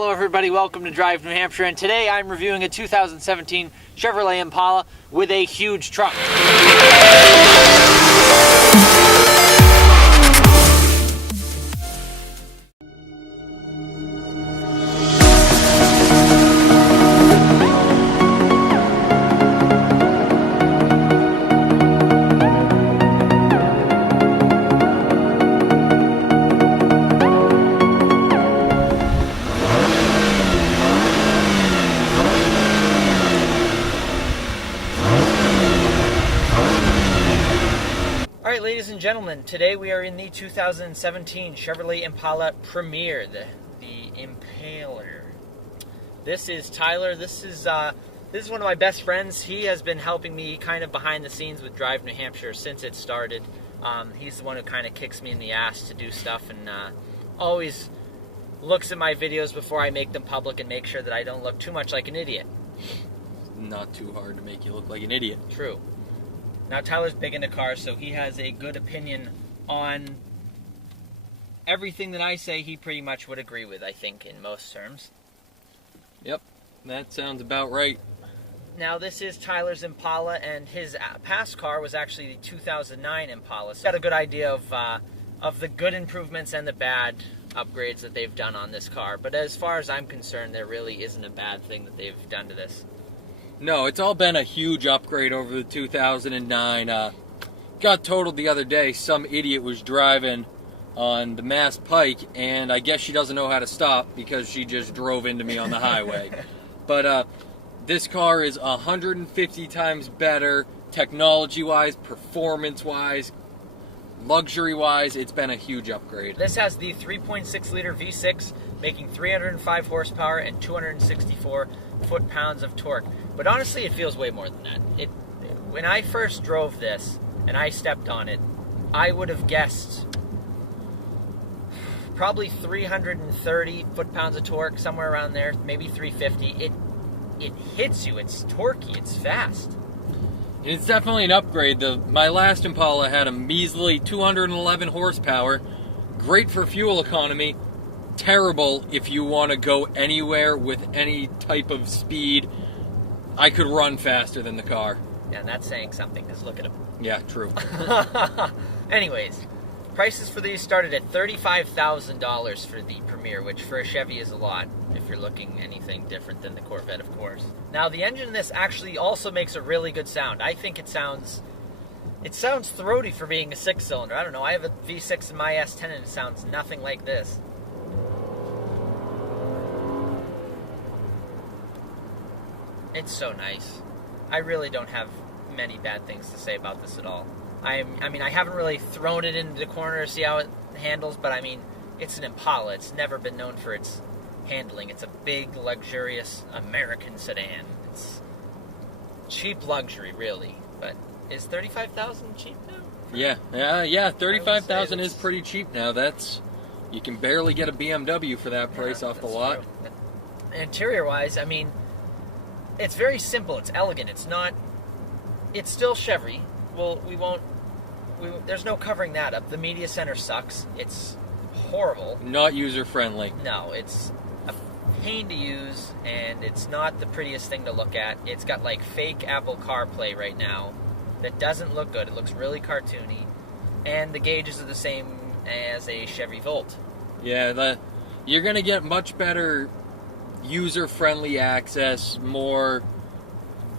Hello everybody, welcome to Drive New Hampshire, and today I'm reviewing a 2017 Chevrolet Impala with a huge truck. Alright, ladies and gentlemen, today we are in the 2017 Chevrolet Impala Premier, the Impaler. This is Tyler. This is one of my best friends. He has been helping me kind of behind the scenes with Drive New Hampshire since it started. He's the one who kind of kicks me in the ass to do stuff and always looks at my videos before I make them public and make sure that I don't look too much like an idiot. Not too hard to make you look like an idiot. True. Now, Tyler's big into cars, so he has a good opinion on everything that I say. He pretty much would agree with, I think, in most terms. Yep, that sounds about right. Now, this is Tyler's Impala, and his past car was actually the 2009 Impala. So got a good idea of the good improvements and the bad upgrades that they've done on this car. But as far as I'm concerned, there really isn't a bad thing that they've done to this. No, it's all been a huge upgrade over the 2009. Got totaled the other day. Some idiot was driving on the Mass Pike, and I guess she doesn't know how to stop because she just drove into me on the highway. But this car is 150 times better, technology-wise, performance-wise, luxury-wise. It's been a huge upgrade. This has the 3.6-liter V6, making 305 horsepower and 264 foot-pounds of torque. But honestly, it feels way more than that. When I first drove this and I stepped on it, I would have guessed probably 330 foot-pounds of torque, somewhere around there, maybe 350. It hits you. It's torquey. It's fast. It's definitely an upgrade. My last Impala had a measly 211 horsepower. Great for fuel economy. Terrible if you want to go anywhere with any type of speed. I could run faster than the car. Yeah, and that's saying something, because look at him. Yeah, true. Anyways, prices for these started at $35,000 for the Premier, which for a Chevy is a lot, if you're looking anything different than the Corvette, of course. Now, the engine in this actually also makes a really good sound. I think it sounds throaty for being a six-cylinder. I don't know, I have a V6 in my S10 and it sounds nothing like this. It's so nice. I really don't have many bad things to say about this at all. I mean, I haven't really thrown it into the corner to see how it handles, but I mean, it's an Impala. It's never been known for its handling. It's a big, luxurious American sedan. It's cheap luxury, really. But is $35,000 cheap now? Yeah. 35,000 is pretty cheap now. You can barely get a BMW for that price off the lot. Interior-wise, I mean, it's very simple. It's elegant. It's still Chevy. Well, there's no covering that up. The media center sucks. It's horrible. Not user-friendly. No, it's a pain to use, and it's not the prettiest thing to look at. It's got like fake Apple CarPlay right now that doesn't look good. It looks really cartoony, and the gauges are the same as a Chevy Volt. Yeah, you're going to get much better user-friendly access, more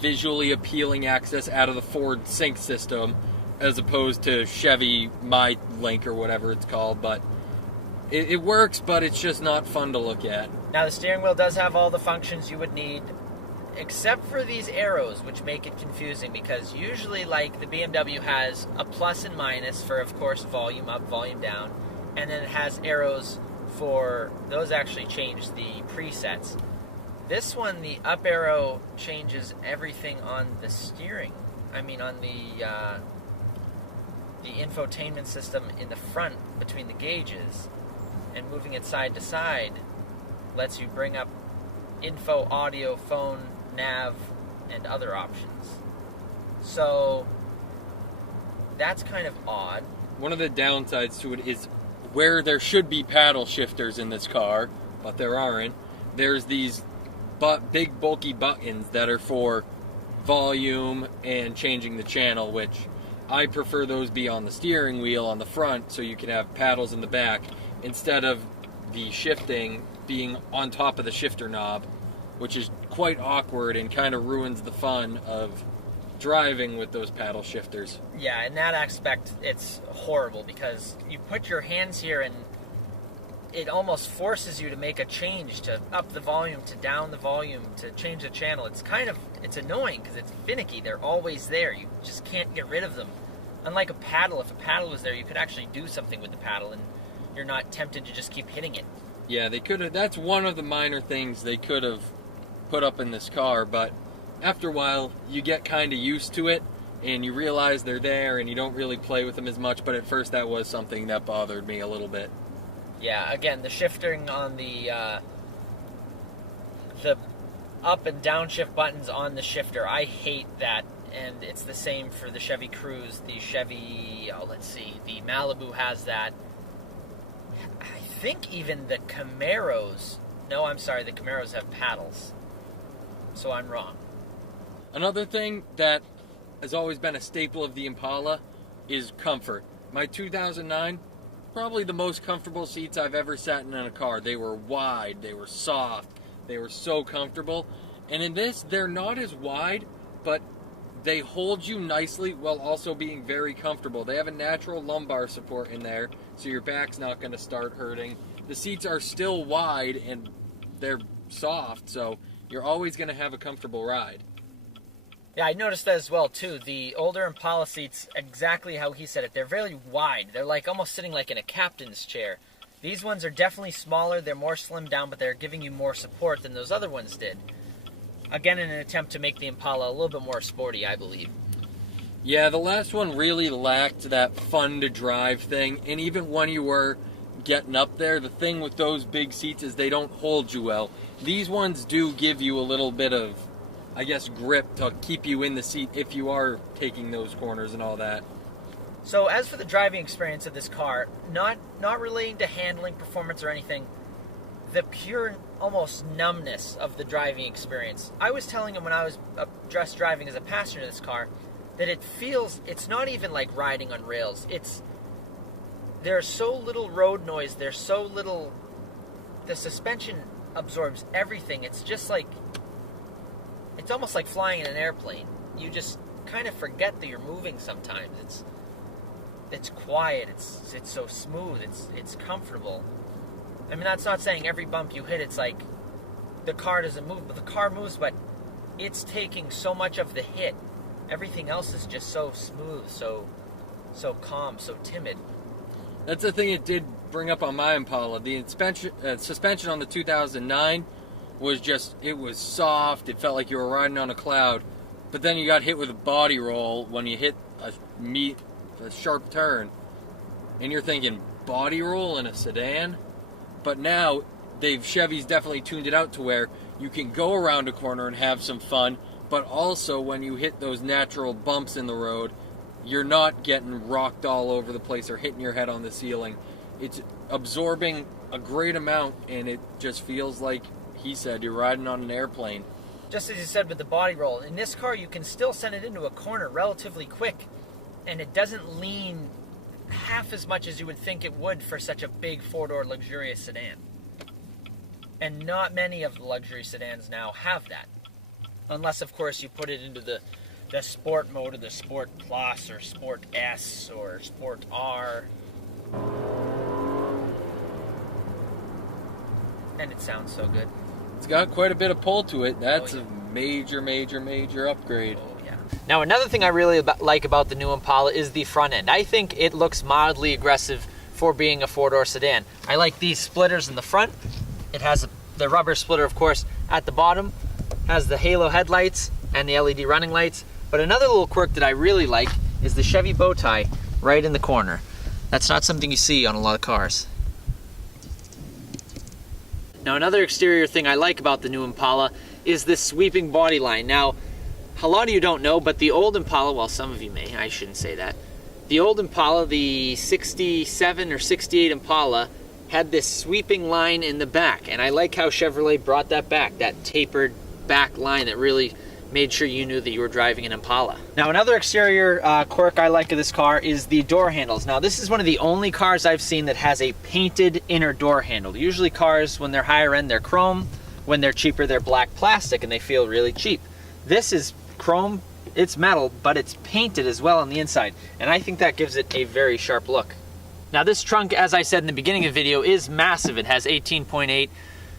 visually appealing access out of the Ford Sync system as opposed to Chevy MyLink or whatever it's called. But it works, but it's just not fun to look at. Now, the steering wheel does have all the functions you would need, except for these arrows, which make it confusing, because usually, like, the BMW has a plus and minus for, of course, volume up, volume down, and then it has arrows for those actually change the presets. This one, the up arrow changes everything on the steering. I mean, on the infotainment system in the front between the gauges, and moving it side to side lets you bring up info, audio, phone, nav, and other options. So that's kind of odd. One of the downsides to it is where there should be paddle shifters in this car, but there aren't. there's these big bulky buttons that are for volume and changing the channel, which I prefer those be on the steering wheel on the front so you can have paddles in the back instead of the shifting being on top of the shifter knob, which is quite awkward and kind of ruins the fun of driving with those paddle shifters. Yeah, in that aspect, it's horrible because you put your hands here and it almost forces you to make a change, to up the volume, to down the volume, to change the channel. It's annoying because it's finicky. They're always there. You just can't get rid of them. Unlike a paddle, if a paddle was there, you could actually do something with the paddle and you're not tempted to just keep hitting it. Yeah, they could have. That's one of the minor things they could have put up in this car, but after a while, you get kind of used to it and you realize they're there and you don't really play with them as much, but at first that was something that bothered me a little bit. Yeah, again, the shifting on the up and downshift buttons on the shifter, I hate that, and it's the same for the Chevy Cruze, the Chevy, the Malibu has that. I think even the Camaros, the Camaros have paddles, so I'm wrong. Another thing that has always been a staple of the Impala is comfort. My 2009, probably the most comfortable seats I've ever sat in a car. They were wide, they were soft, they were so comfortable. And in this, they're not as wide, but they hold you nicely while also being very comfortable. They have a natural lumbar support in there, so your back's not going to start hurting. The seats are still wide and they're soft, so you're always going to have a comfortable ride. Yeah, I noticed that as well, too. The older Impala seats, exactly how he said it, they're very wide. They're like almost sitting like in a captain's chair. These ones are definitely smaller, they're more slimmed down, but they're giving you more support than those other ones did. Again, in an attempt to make the Impala a little bit more sporty, I believe. Yeah, the last one really lacked that fun-to-drive thing, and even when you were getting up there, the thing with those big seats is they don't hold you well. These ones do give you a little bit of, I guess, grip to keep you in the seat if you are taking those corners and all that. So as for the driving experience of this car, not relating to handling, performance, or anything, the pure almost numbness of the driving experience. I was telling him when I was just driving as a passenger in this car that it's not even like riding on rails. There's so little road noise, there's so little, the suspension absorbs everything. It's just like, it's almost like flying in an airplane. You just kind of forget that you're moving sometimes. It's quiet, it's so smooth, it's comfortable. I mean, that's not saying every bump you hit, it's like the car doesn't move, but the car moves, but it's taking so much of the hit. Everything else is just so smooth, so calm, so timid. That's the thing it did bring up on my Impala. The suspension on the 2009 was it was soft. It felt like you were riding on a cloud. But then you got hit with a body roll when you hit a sharp turn. And you're thinking, body roll in a sedan? But now, Chevy's definitely tuned it out to where you can go around a corner and have some fun, but also when you hit those natural bumps in the road, you're not getting rocked all over the place or hitting your head on the ceiling. It's absorbing a great amount, and it just feels like, he said, you're riding on an airplane. Just as you said with the body roll, in this car you can still send it into a corner relatively quick, and it doesn't lean half as much as you would think it would for such a big four-door luxurious sedan. And not many of the luxury sedans now have that. Unless, of course, you put it into the Sport mode or the Sport Plus or Sport S or Sport R. And it sounds so good. It's got quite a bit of pull to it. That's a major, major, major upgrade. Now, another thing I really like about the new Impala is the front end. I think it looks mildly aggressive for being a four-door sedan. I like these splitters in the front. It has the rubber splitter, of course, at the bottom. Has the halo headlights and the LED running lights. But another little quirk that I really like is the Chevy bow tie right in the corner. That's not something you see on a lot of cars. Now, another exterior thing I like about the new Impala is this sweeping body line. Now, a lot of you don't know, but the old Impala, well, some of you may, I shouldn't say that. The old Impala, the 67 or 68 Impala, had this sweeping line in the back, and I like how Chevrolet brought that back, that tapered back line that really made sure you knew that you were driving an Impala. Now, another exterior quirk I like of this car is the door handles. Now, this is one of the only cars I've seen that has a painted inner door handle. Usually cars, when they're higher end, they're chrome. When they're cheaper, they're black plastic, and they feel really cheap. This is chrome, it's metal, but it's painted as well on the inside, and I think that gives it a very sharp look. Now, this trunk, as I said in the beginning of the video, is massive. It has 18.8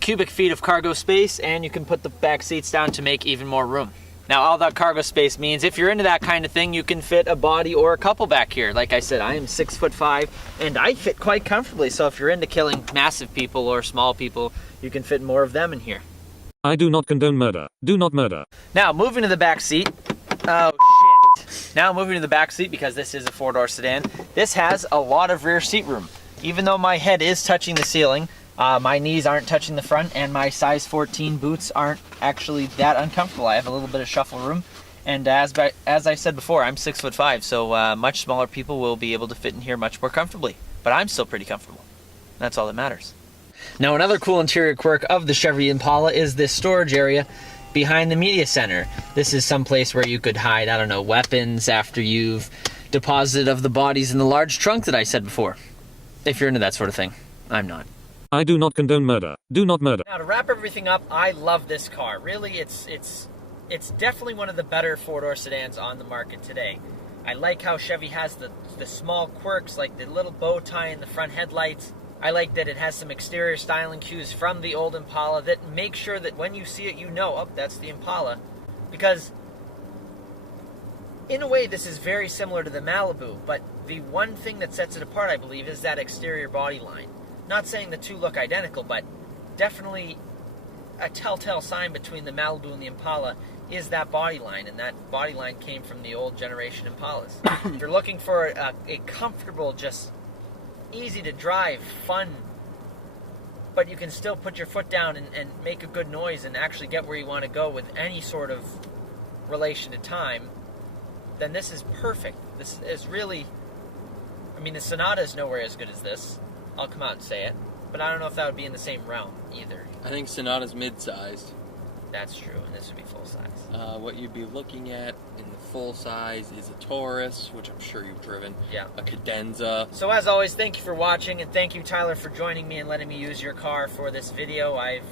cubic feet of cargo space, and you can put the back seats down to make even more room. Now, all that cargo space means if you're into that kind of thing, you can fit a body or a couple back here. Like I said, I am 6'5", and I fit quite comfortably, so if you're into killing massive people or small people, you can fit more of them in here. I do not condone murder. Do not murder. Now, moving to the back seat. Oh, shit. Now, moving to the back seat, because this is a four-door sedan, this has a lot of rear seat room. Even though my head is touching the ceiling, my knees aren't touching the front, and my size 14 boots aren't actually that uncomfortable. I have a little bit of shuffle room, and as I said before, I'm 6'5", so much smaller people will be able to fit in here much more comfortably. But I'm still pretty comfortable. That's all that matters. Now, another cool interior quirk of the Chevy Impala is this storage area behind the media center. This is some place where you could hide, I don't know, weapons after you've deposited of the bodies in the large trunk that I said before. If you're into that sort of thing. I'm not. I do not condone murder. Do not murder. Now, to wrap everything up, I love this car. Really, it's definitely one of the better four-door sedans on the market today. I like how Chevy has the small quirks, like the little bow tie in the front headlights. I like that it has some exterior styling cues from the old Impala that make sure that when you see it, you know, oh, that's the Impala. Because, in a way, this is very similar to the Malibu, but the one thing that sets it apart, I believe, is that exterior body line. Not saying the two look identical, but definitely a telltale sign between the Malibu and the Impala is that body line, and that body line came from the old generation Impalas. If you're looking for a comfortable, just easy to drive, fun, but you can still put your foot down and make a good noise and actually get where you want to go with any sort of relation to time, then this is perfect. This is really, I mean, the Sonata is nowhere as good as this. I'll come out and say it, but I don't know if that would be in the same realm either. I think Sonata's mid-sized. That's true, and this would be full size. What you'd be looking at in the full size is a Taurus, which I'm sure you've driven. Yeah. A Cadenza. So as always, thank you for watching, and thank you, Tyler, for joining me and letting me use your car for this video. I've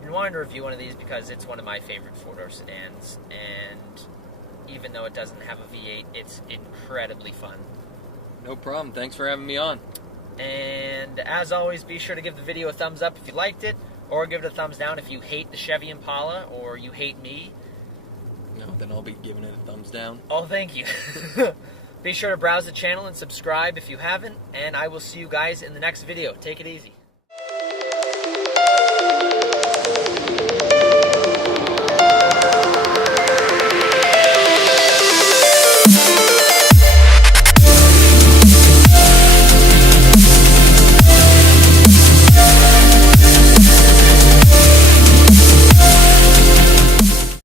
been wanting to review one of these because it's one of my favorite four-door sedans, and even though it doesn't have a V8, it's incredibly fun. No problem. Thanks for having me on. And as always, be sure to give the video a thumbs up if you liked it, or give it a thumbs down if you hate the Chevy Impala, or you hate me. No, then I'll be giving it a thumbs down. Oh, thank you. Be sure to browse the channel and subscribe if you haven't, and I will see you guys in the next video. Take it easy.